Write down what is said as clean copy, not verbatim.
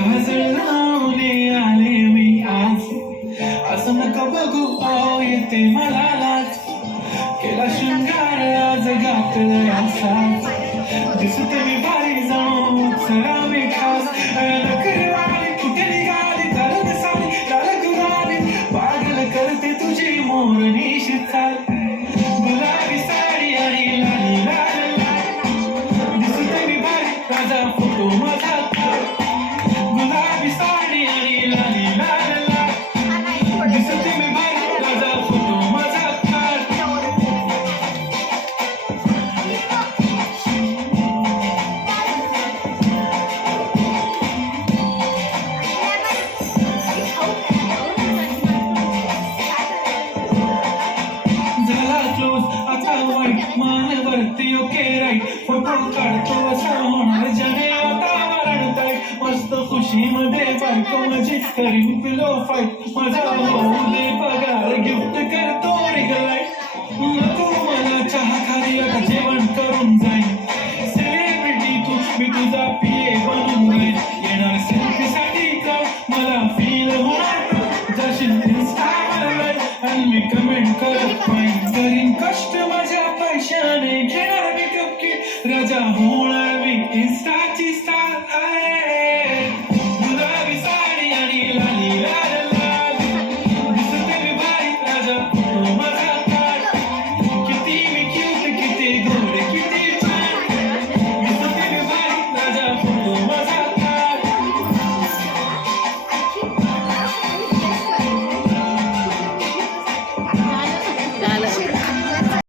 काजळ लावणे आले मी आज, असं नका बघू आओ येते मला लाज. केला शृंगार आज घातलाय असाच, दिसते मी भारी जाऊन चला मी खास. नखरवाली कुठे निघाली चालत साली चालत उडाली, पागल करते तुझी मोरनीशी चाल. गुलाबी साडी आणि लाली लाल लाल, दिसते मी भारी ताजा फोटो माझा. गुलाबी साडी आणि लाली लाल लाल, दिसते मी भारी ताजा फोटो माझा. मानवरती ओके राईट, फोटो काढतो असा होणार जगे वातावरण टाईट. मस्त खुशीमध्ये बायको माझी करीन पिलो फाईट, माझा होऊ दे पगार गिफ्ट करतो रिगलाईट. नको मला चहा खाली आता जेवण करून जाईन, सेलिब्रिटी तू मी तुझा पिये बनून जाईन. येणार सेल्फीसाठी का मला फील होणार